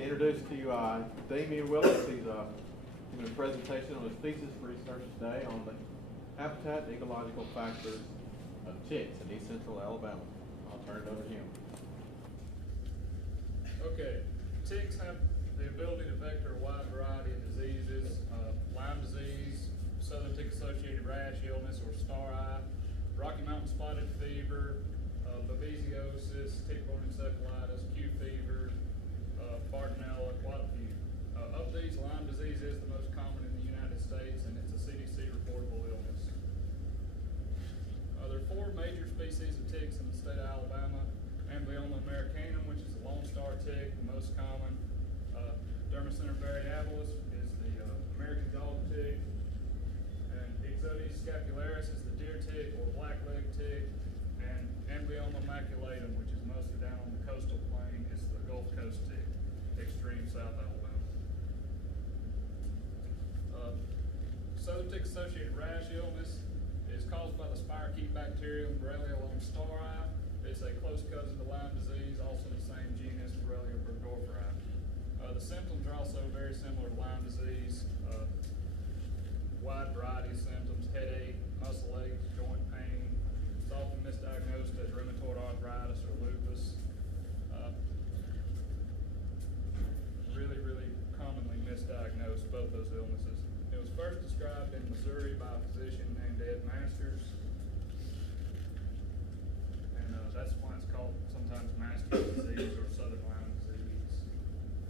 to introduce to you Damien Willis. He's giving a presentation on his thesis for research today on the habitat and ecological factors of ticks in East Central Alabama. I'll turn it over to him. Okay, ticks have the ability to vector a wide variety of diseases: Lyme disease, southern tick-associated rash illness or star eye, Rocky Mountain spotted fever, babesiosis, tick-borne encephalitis, Q fever, Bartonella, quite a few. Of these, Lyme disease is the most common in the United States, and it's a CDC reportable illness. There are 4 major species of ticks in the state of Alabama. Amblyoma americanum, which is the lone star tick, the most common. Dermacentor variabilis is the American dog tick. And Ixodes scapularis is the deer tick or blackleg tick. And Amblyoma maculatum, which is mostly down on the coastal plain, is the Gulf Coast tick, extreme South Alabama. Southern tick-associated rash illness is caused by the spirochete bacterium Borrelia longstari. It's a close cousin to Lyme disease, also the same genus, Borrelia burgdorferi. The symptoms are also very similar to Lyme disease. Wide variety of symptoms: headache, muscle aches, joint pain. It's often misdiagnosed as rheumatoid arthritis or lupus. Really commonly misdiagnosed, both those illnesses. It was first described in Missouri by a physician named Ed Masters. And that's why it's called sometimes Master's disease or Southern Lyme disease.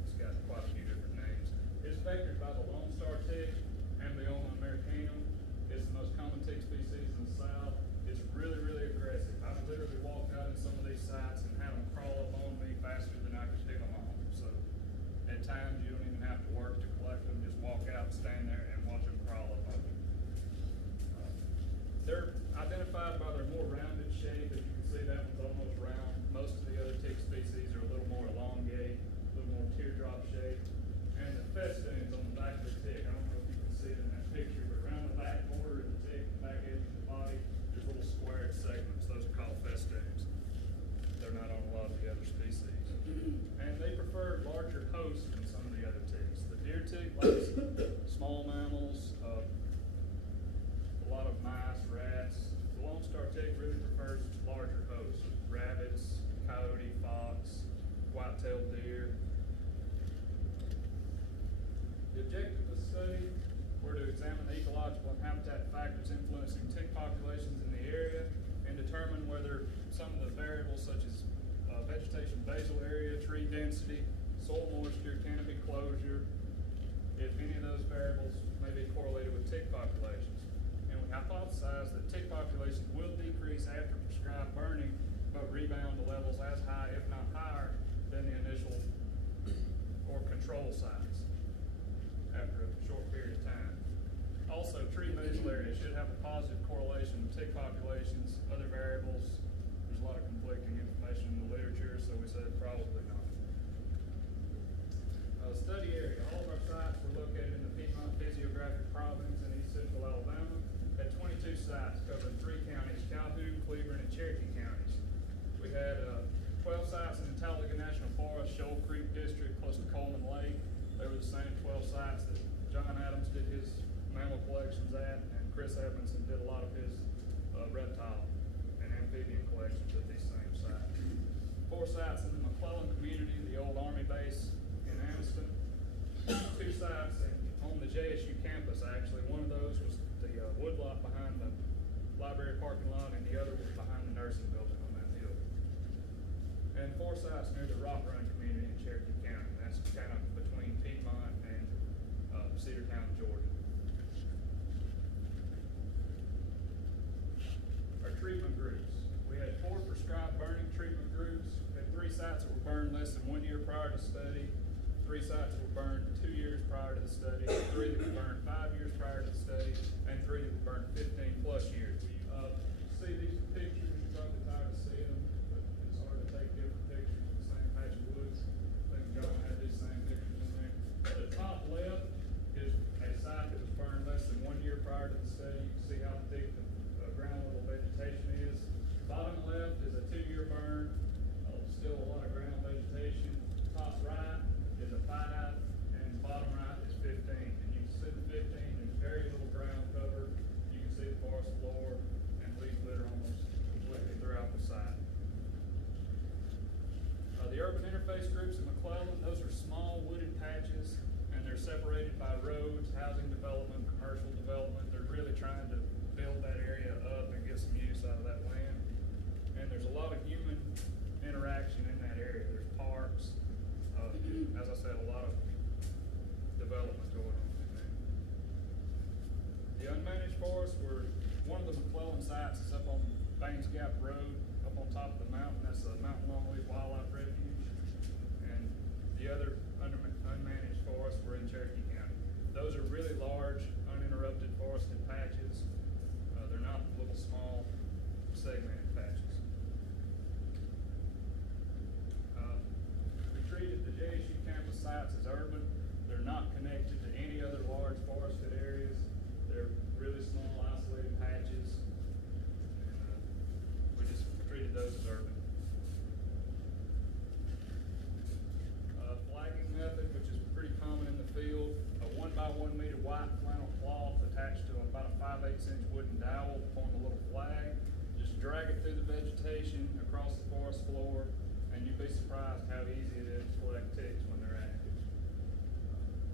It's got quite a few different names. It's vectored by the lone star tick. Amblyoma americanum is the most common tick species in the South. It's really aggressive. I've literally walked out in some of these sites and had them crawl up on me faster than I could pick them off. So at times you don't even have to work to collect them. Just walk out, stand there, and watch them crawl up on you. They're identified by their more rounded shape. As you can see, that one's almost round. Most of the other tick species are a little more elongate, a little more teardrop shaped. And the festoons on the back of the tick, I don't know if you can see it in that picture, but around the back border of the tick, the back edge of the body, there's little squared segments. Those are called festoons. They're not on a lot of the other species. And they prefer larger hosts than some of the other ticks. The deer tick likes small mammals, a lot of mice, rats. The lone star tick really prefers larger hosts: rabbits, coyote, fox, white-tailed deer. The objective of the study were to examine the ecological and habitat factors influencing tick populations in the area and determine whether some of the variables such as vegetation basal area, tree density, soil moisture, canopy closure, if any of those variables may be correlated with tick populations. And we hypothesized that tick populations will decrease after prescribed burning, but rebound to levels as high, if not higher, than the initial or control size after a short period of time. Also, tree basal area should have a positive correlation with tick populations. Other variables, there's a lot of conflicting information in the literature, so we said probably not. Study area. All of our sites were located in the Piedmont Physiographic Province in East Central Alabama. Had 22 sites covering 3 counties: Calhoun, Cleveland, and Cherokee counties. We had 12 sites in the Talladega National Forest, Shoal Creek District, close to Coleman Lake. They were the same 12 sites that John Adams did his mammal collections at, and Chris Edmondson did a lot of his reptile and amphibian collections at these same sites. 4 sites in the McClellan community, the old Army base in Anniston. 2 sites on the JSU campus, actually. One of those was the woodlot behind the library parking lot, and the other was behind the nursing building on that hill. And 4 sites near the Rock Run community in Cherokee County. That's kind of between Piedmont and Cedartown, Georgia. Our treatment groups. We had 4 prescribed burning treatment groups. We had 3 sites that were burned less than 1 year prior to study, 3 sites that were burned 2 years prior to the study, 3 that were burned 5 years prior to the study, and 3 that were burned 15 plus years. See these pictures, you're probably tired of seeing them, but it's hard to take different pictures of the same patch of woods. I think John had these same pictures in there. The top left is a site that was burned less than 1 year prior to the study. You can see how thick the ground level vegetation is. Bottom left is a 2-year burn. Still a lot of ground vegetation. Top right is a place groups in McClellan, those are small wooded patches, and they're separated by roads, housing development, commercial development. They're really trying to build that area up and get some use out of that land. And there's a lot of human interaction in that area. There's parks, as I said, a lot of development going on in there. The unmanaged forests were, one of the McClellan sites is up on Baines Gap Road, up on top of the mountain. That's the Mountain Longleaf Wildlife Refuge. And the other unmanaged forests were in Cherokee County. Those are really large, uninterrupted forested patches. They're not little small segmented patches. We treated the JSU campus sites as urban. They're not connected to any other large forested areas. They're really small, isolated patches. And we just treated those as urban. Flagging method, which is pretty common in the field, a 1 by 1 meter white flannel cloth attached to about a 5/8 inch wooden dowel to form a little flag. Just drag it through the vegetation across the forest floor, and you'd be surprised how easy it is to collect ticks when they're active.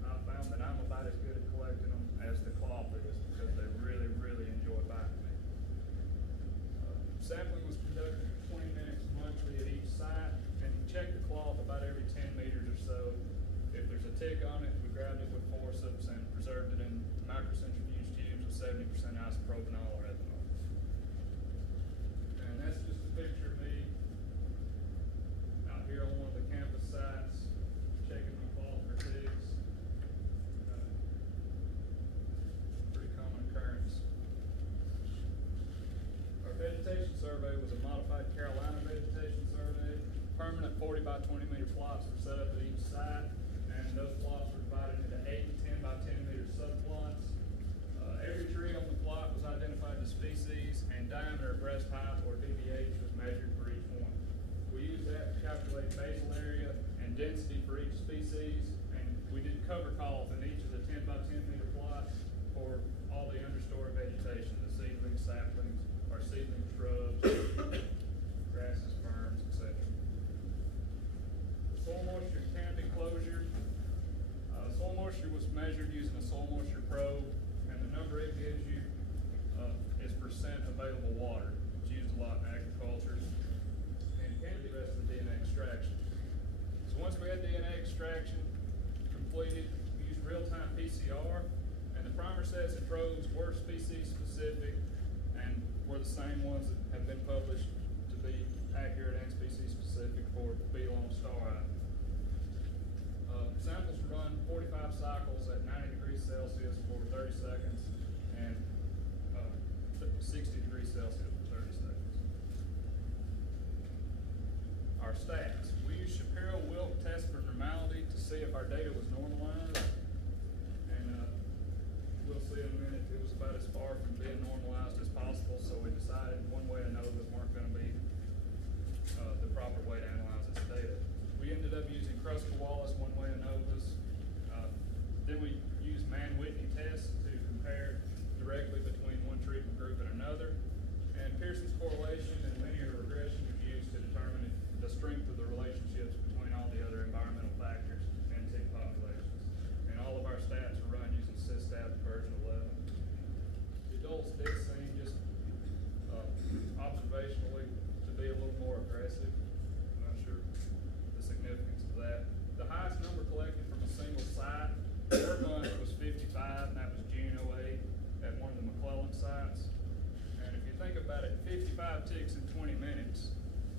I found that I'm about as good at collecting them as the cloth is, because they really, really enjoy biting me. Sampling was conducted 20 minutes monthly at each site, and you check the cloth about every 10 meters or so. If there's a tick on it, we grabbed it with forceps and preserved it in microcentrifuge tubes with 70% isopropanol or ethanol. And that's just a picture of me out here on one of the campus sites, checking my cloth for ticks. Pretty common occurrence. Our vegetation survey was a modified Carolina vegetation survey. Permanent 40 by 20 meter plots were set up at each site, and those plots were divided into 8 to 10 by 10 meter subplots. Every tree on the plot was identified as species, and diameter, breast height, or DBH was measured for each one. We used that to calculate basal area and density for each species, and we did cover calls in each of the 10 by 10 meter plots for all the understory vegetation, the seedlings, saplings, or seedling shrubs, grasses, ferns, etc. The soil moisture and canopy closure. Soil moisture was measured using a soil moisture probe, and the number it gives you is percent available water. It's used a lot in agriculture. And canopy, the rest of the DNA extraction. So once we had DNA extraction completed, we used real-time PCR, and the primer says that probes were species specific and were the same ones that have been published to be accurate and species specific for B-long star eye. Samples run 45 cycles at 90 degrees Celsius for 30 seconds and 60 degrees Celsius for 30 seconds. Our stats. We used Shapiro-Wilk test for normality to see if our data was normalized, and we'll see in a minute it was about as far from being normalized as possible, so we decided one way or another weren't going to be the proper way to analyze this data. We ended up using Kruskal-Wallis one-way ANOVAs. Then we used Mann-Whitney tests to compare directly between one treatment group and another. And Pearson's correlation and linear regression was used to determine the strength of the relationships between all the other environmental factors and tick populations. And all of our stats were run using SysStat version 11. The adults did seem just observationally to be a little more aggressive. I'm not sure the significance of that. The highest number collected from a single site per month was 55, and that was June 08 at one of the McClellan sites. And if you think about it, 55 ticks in 20 minutes,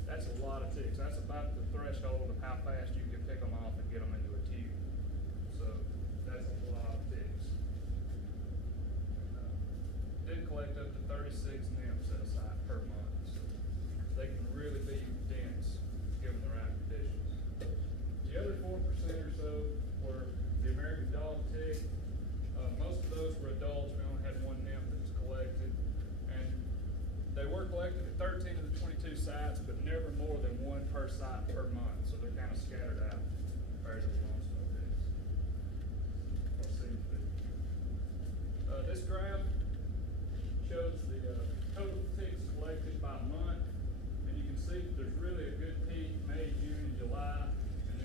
that's a lot of ticks. That's about the threshold of how fast you can pick them off and get them into a tube. So that's a lot of ticks. Did collect up to 36 nymphs at a site per month. So they can really be dense given the right conditions. The other 4% or so were the American dog tick. Most of those were adults. We only had one nymph that was collected. And they were collected at 13 of the 22 sites, but never more than one per site per month. So they're kind of scattered out compared to the long snow ticks. This graph shows the total ticks collected by month. And you can see that there's really a good peak May, June, and July. And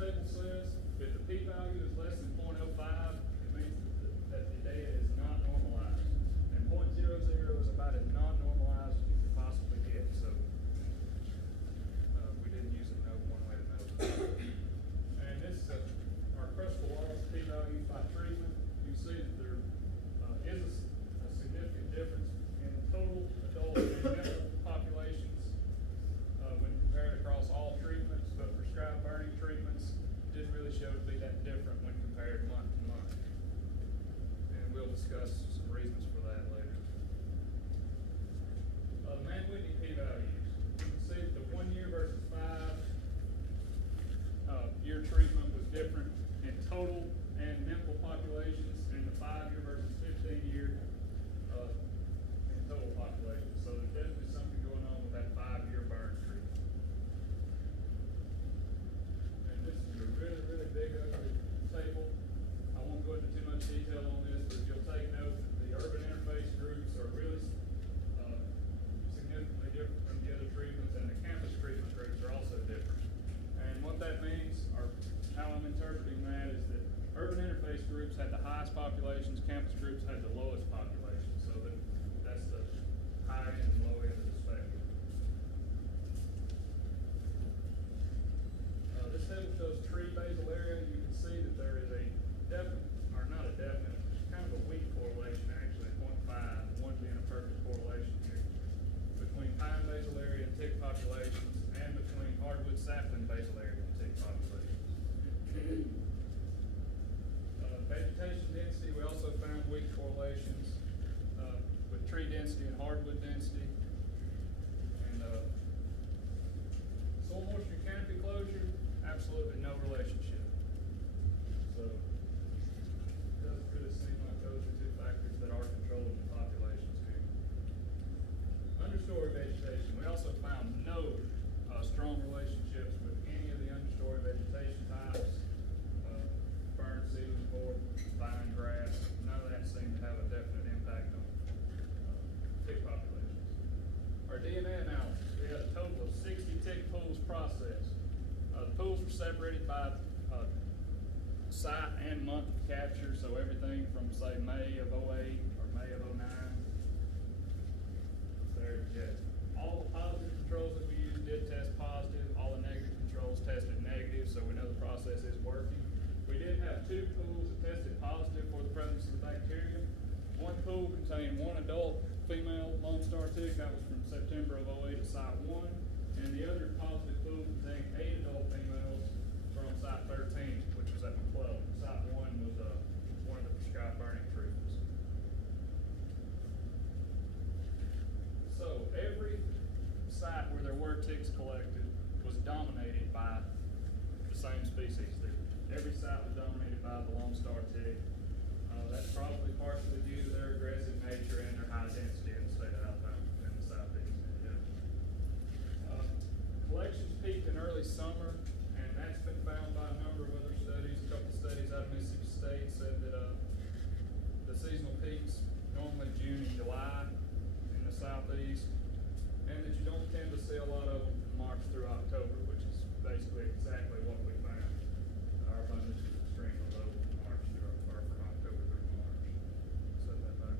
table says if the p-value is less than 0.05, it means that the data is not normalized. And 0.00 is about as non-normalized as you could possibly get. So we didn't use it no one way or another. And this is our crustal loss p-value by treatment. You see that there is a significant difference in total adult and infant populations when compared across all treatments, but prescribed burning treatments didn't really show to be that different when compared month to month. And we'll discuss some reasons for that later. Man-Whitney p-values. You can see that the 1 year versus 5-year treatment was different in total and nipple populations, and the 5-year versus 15-year in total populations. So there's definitely something going on with that 5-year burn treatment. And this is a really, really big ugly table. I won't go into too much detail on this, but you'll take note that the urban interface groups are really significantly different from the other treatments, and the campus treatment groups are also different. And what that means, or how I'm interpreting that, is that urban interface groups had the highest populations, campus groups had the lowest populations. So that's the high end and low end of the spectrum. This table shows tree basal area. You can see that there is a definite, or not a definite, kind of a weak correlation actually, 0.5, one being a perfect correlation here, between pine basal area and tick populations, and between hardwood sapling basal area and tick populations. Vegetation density, we also found weak correlations with tree density and hardwood density. And soil moisture canopy closure, absolutely no relationship. So it doesn't really seem like those are two factors that are controlling the populations here. Understory vegetation, we also found no strong relationships with any of the understory vegetation types. Fern, seedling board, vine, grass, none of that seemed to have a definite impact on tick populations. Our DNA analysis, we had a total of 60 tick pools processed. The pools were separated by site and month of capture, so everything from say May of 08 or May of 09. There, yeah. All the positive controls that we used did test positive, all the negative controls tested negative, so we know the process is working. We did have 2 pools that tested positive for the presence of the bacteria. One pool contained 1 adult female Lone Star tick, that was from September of 08 at site 1, and the other positive pool contained 8 adult females from site 13, which was at McClellan. Site 1 was one of the prescribed burning treatments. So every site where there were ticks collected was dominated by the same species. Every site was dominated by the Lone Star tick. That's probably partially due to their aggressive nature and their high density in the state of Alabama and the southeast. Collections peaked in early summer, and that's been found by a number of other studies. A couple of studies out of Mississippi State said that the seasonal peaks normally June and July in the southeast, and that you don't tend to see a lot of them from March through October, which is basically exactly what we found. Our abundance is extremely low from March through, or from October through March. Set that back.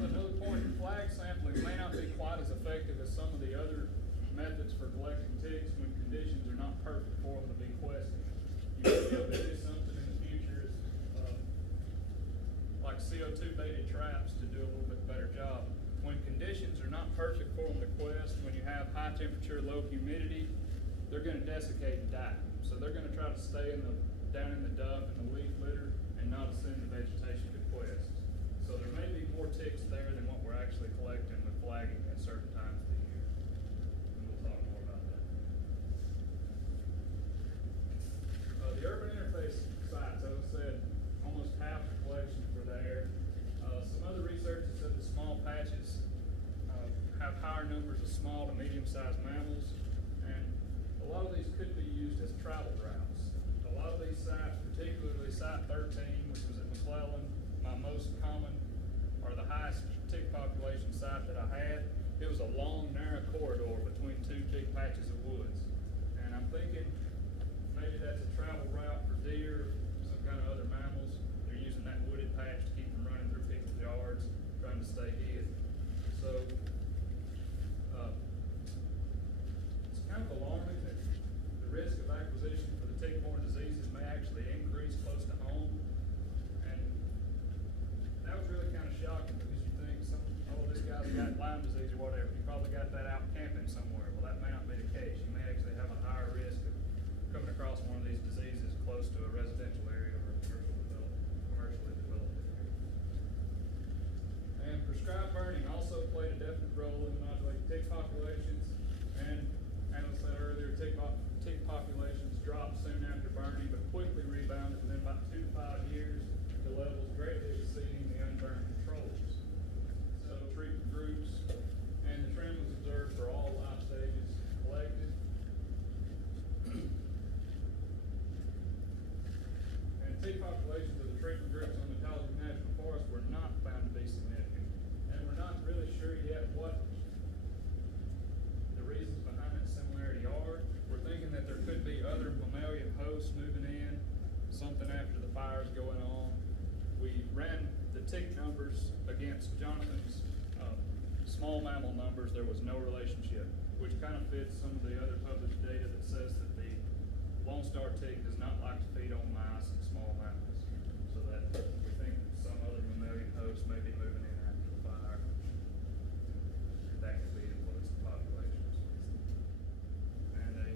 Another point, flag sampling may not be quite as effective as some of the other methods for collecting ticks when conditions are not perfect for them to be quested. You may be able to do something in the future like CO2 baited traps to do a little bit better job. When conditions are not perfect for them to quest, when you have high temperature, low humidity, they're going to desiccate and die. So they're going to try to stay down in the duff and the leaf litter and not ascend the vegetation to quest. So there may be more ticks there than what we're actually collecting with flagging at certain times of the year. And we'll talk more about that. The urban interface sites, as I said, almost half the collections were there. Some other research has said that small patches have higher numbers of small to medium-sized mammals, and a lot of these could be used as travel routes. A lot of these sites, particularly Site 13, which was at McClellan, my most common, or the highest tick population site that I had, it was a long, narrow corridor between 2 big patches of woods. And I'm thinking populations dropped soon after burning, but quickly rebounded within about 2 to 5 years to levels greatly exceeding the unburned controls. So treatment groups, and the trend was observed for all life stages collected. And tick populations of the treatment groups on the Ecological National Forest were not found to be significant. And we're not really sure yet what the reasons behind that similarity are. We're thinking that there could be other mammalian hosts moving in, something after the fires going on. We ran the tick numbers against Jonathan's small mammal numbers. There was no relationship, which kind of fits some of the other published data that says that the Lone Star tick does not like to feed on mice and small mammals. So that we think some other mammalian host may be moving in after the fire. That could be influencing populations. And a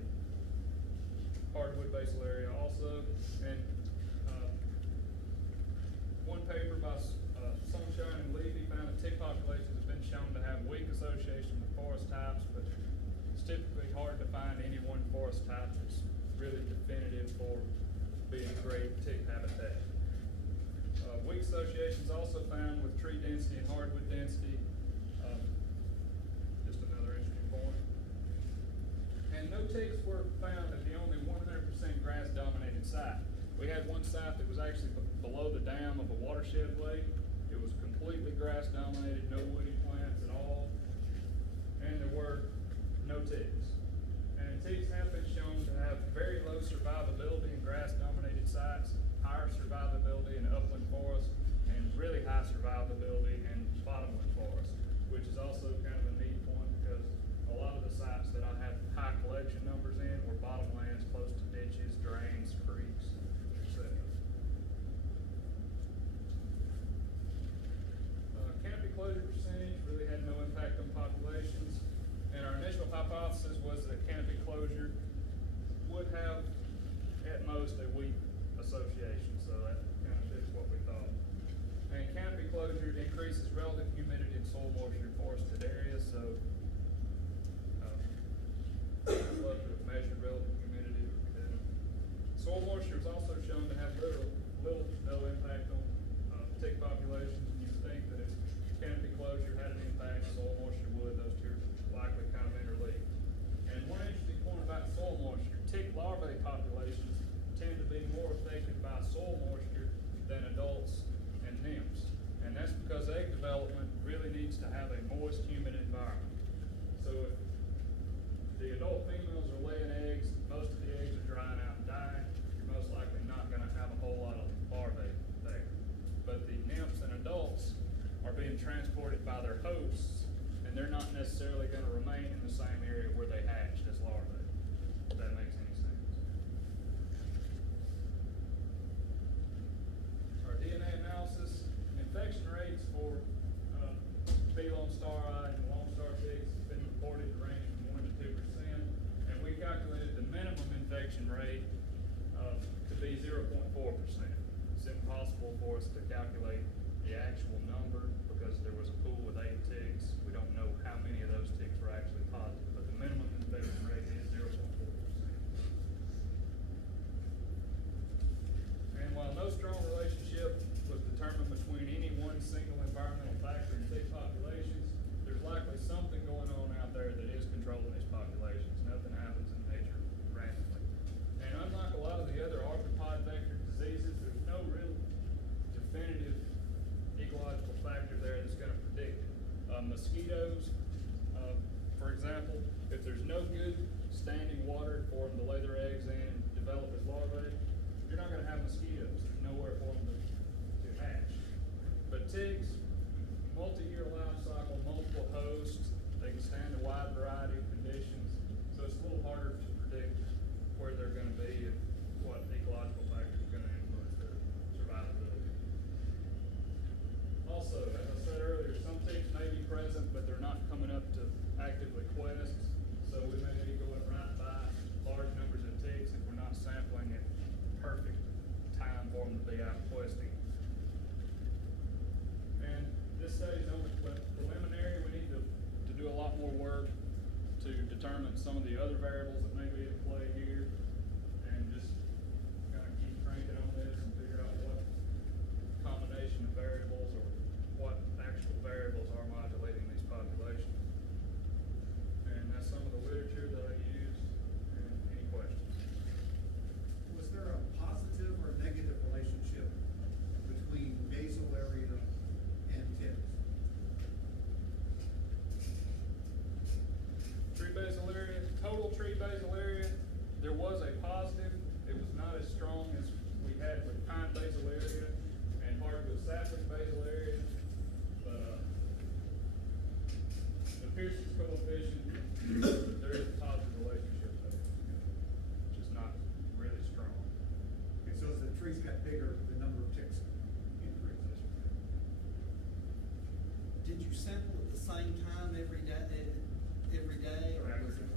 hardwood basal area also. And one paper by Sunshine and Levy found that tick populations have been shown to have weak association with forest types, but it's typically hard to find any one forest type that's really definitive for being a great tick habitat. Weak associations also found with tree density and hardwood density. Just another interesting point. And no ticks were found at the only 100% grass-dominated site. We had one site that was actually below the dam of a watershed lake. It was completely grass-dominated, no woody plants at all, and there were no ticks. And ticks have been shown to have very low survivability in grass-dominated sites, higher survivability in upland forest, and really high survivability in bottomland forest, which is also kind of a neat point because a lot of the sites that I have high collection numbers in were bottomlands close to ditches, drains, creeks, etc. Canopy closure percentage really had no impact on populations, and our initial hypothesis was that canopy closure would have at most a weak association, so that kind of fits what we thought. And canopy closure increases relative humidity and soil moisture in forested areas, so I'd love to have measured relative humidity, but we didn't. Soil moisture is also shown to have little to no impact on tick populations, and you think that if canopy closure had an impact, soil moisture would. Those two are likely kind of interlinked. And one interesting point about soil moisture, tick larvae populations tend to be more affected by soil moisture than adults and nymphs. And that's because egg development really needs to have a moist, humid environment. So if the adult females are laying eggs, most of the eggs are drying out and dying, you're most likely not going to have a whole lot of larvae there. But the nymphs and adults are being transported by their hosts, and they're not necessarily going to remain in the same area where they hatched as larvae, if that makes any sense. Our DNA analysis, infection rates for B. Lone Star and Lone Star ticks have been reported to range from 1 to 2%, and we calculated the minimum infection rate to be 0.4%. It's impossible for us to calculate the actual number because there was a pool with 8 ticks. We don't know how many of those ticks were actually positive, but the minimum infection rate is 0.4%. And while no strong relationship was determined between any one single environmental factor in tick populations, there's likely something going on out there that is controlling these populations. Nothing happens in nature randomly. And unlike a lot of the other arthropod vector diseases, there's no real definitive ecological factor there that's going to predict it. Mosquitoes, for example, if there's no good standing water for them to lay their eggs in and develop as larvae, you're not going to have mosquitoes. There's nowhere for them to hatch. But ticks, multi-year life cycle, multiple hosts, they can stand a wide variety of conditions, so it's a little harder to predict where they're going to be and what ecological factors are going to influence their survivability. Also, as I said earlier, some ticks may be present, but they're not coming up to actively quest, so we may be going right by large numbers of ticks if we're not sampling at perfect time for them to be out questing. And this study is only preliminary. We need to do a lot more work to determine some of the other variables that may be at play here. bigger the number of ticks increases. Did you sample at the same time every day, or was it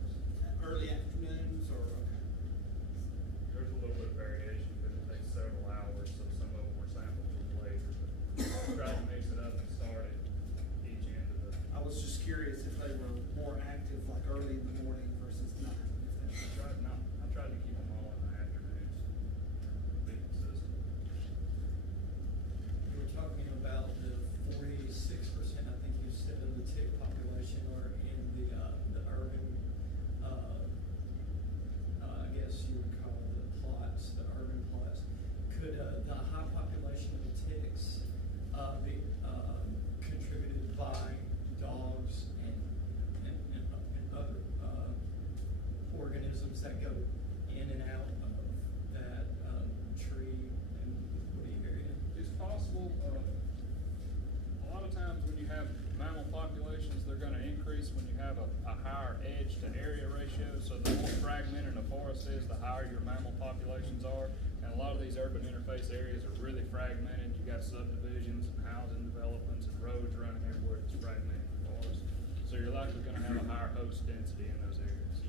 early afternoons, or? Okay. There's a little bit of variation because it takes several hours, so some of them were sampled a little later. But tried to mix it up and start at each end of the. I was just curious if they were more active, like early in the morning versus night. I tried to keep them all in the afternoons. Be consistent. You were talking about the 46%, I think you said, of the tick population are in the urban, I guess you would call the plots, the urban plots. Could the high population of the ticks be contributed by dogs and other organisms that go in and out of that tree and woody area? It's possible. A lot of times when you have mammal populations, they're going to increase when you have a higher edge to area ratio. So the more fragmented a forest is, the higher your mammal populations are. And a lot of these urban interface areas are really fragmented. You got subdivisions and housing developments and roads running everywhere. It's fragmented forest. So you're likely going to have a higher host density in those areas.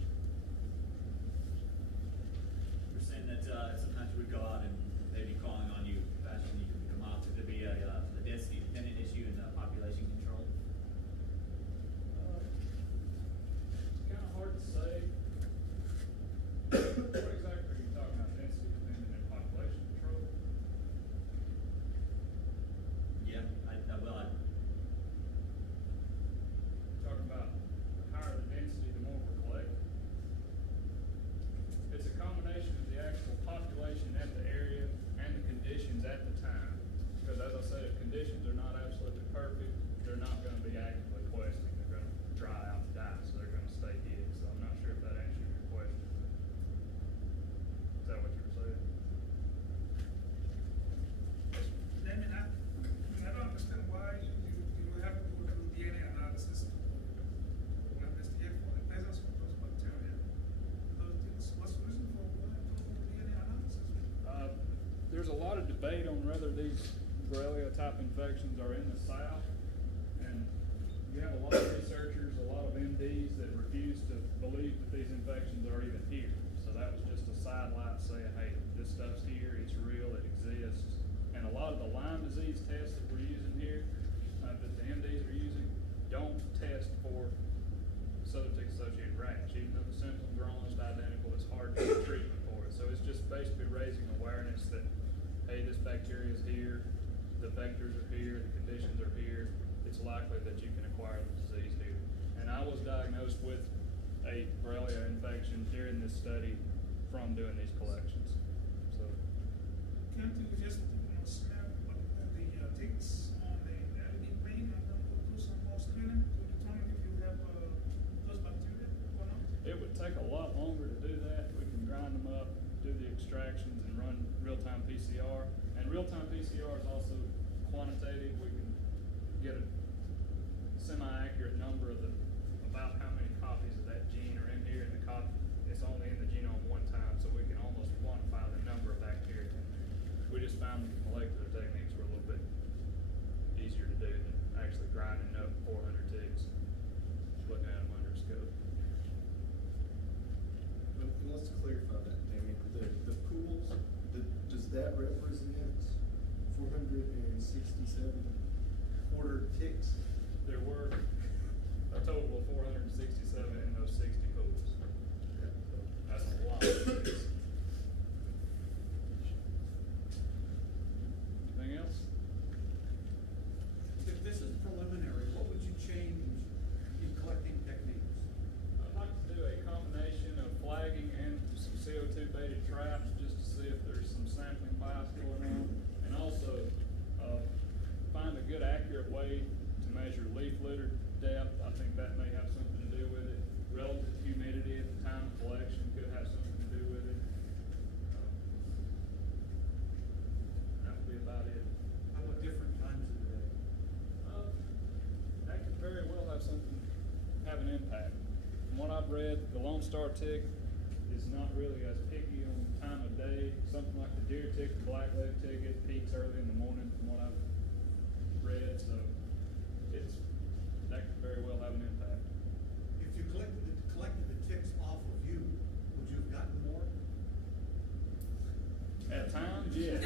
You're saying that sometimes we would go out and they'd be calling on you, asking you to come out. Could there be a density-dependent issue in the population control? It's kind of hard to say. What exactly are you talking about? Density dependent and population control? Yeah, Talking about the higher the density, the more we're collecting. It's a combination of the actual population at the area and the conditions at the time. Because as I said, if conditions are not absolutely perfect, they're not going to be actively questing. They're going to dry out and die, so they're going to stay hidden. So I'm not sure if that answers your question. Is that what you were saying? Damien, I don't understand why you have to go through DNA analysis to investigate for the presence of those bacteria. What's the reason for going through DNA analysis? There's a lot of debate on whether these Borrelia type infections are in the South, and you have a lot of researchers, a lot of MDs that refuse to believe that these infections are even here. So that was just a sidelight saying, hey, this stuff's here, it's real, it exists. And a lot of the Lyme disease tests that we're using here, that the MDs are using, don't test for southern tick-associated rash. Even though the symptoms are almost identical, it's hard to get treatment for it. So it's just basically raising awareness that, hey, this bacteria is here, the vectors are here, the conditions are here, it's likely that you can acquire the disease here. And I was diagnosed with a Borrelia infection during this study from doing these collections. So, Can't you just snap the ticks on the LED plane and then go do some more screening to determine if you have those bacteria or not? it would take a lot longer to do that. We can grind them up, do the extractions, and run real-time PCR. And real-time PCR is also quantitative. We can get a semi-accurate number of about how many copies of that gene are in here, and the copy it's only in the genome one time, so we can almost quantify the number of bacteria in there. We just found that the molecular techniques were a little bit easier to do than actually grinding up 400 ticks, looking at them under a scope. But let's clarify that, Damien. The pools, does that represent 467 quarter ticks? There were a total of 467 in those 60 pools. So that's a lot of ticks. Anything else? If this is preliminary, what would you change in collecting techniques? I'd like to do a combination of flagging and some CO2 baited traps just to see if there's some sampling bias going on, and also find a good accurate way to measure leaf litter depth. I think that may have something to do with it. Relative humidity at the time of collection could have something to do with it. That would be about it. How about different times of the day? That could very well have an impact. From what I've read, the Lone Star tick is not really as picky on time of day. Something like the deer tick, the blackleg tick, Yes.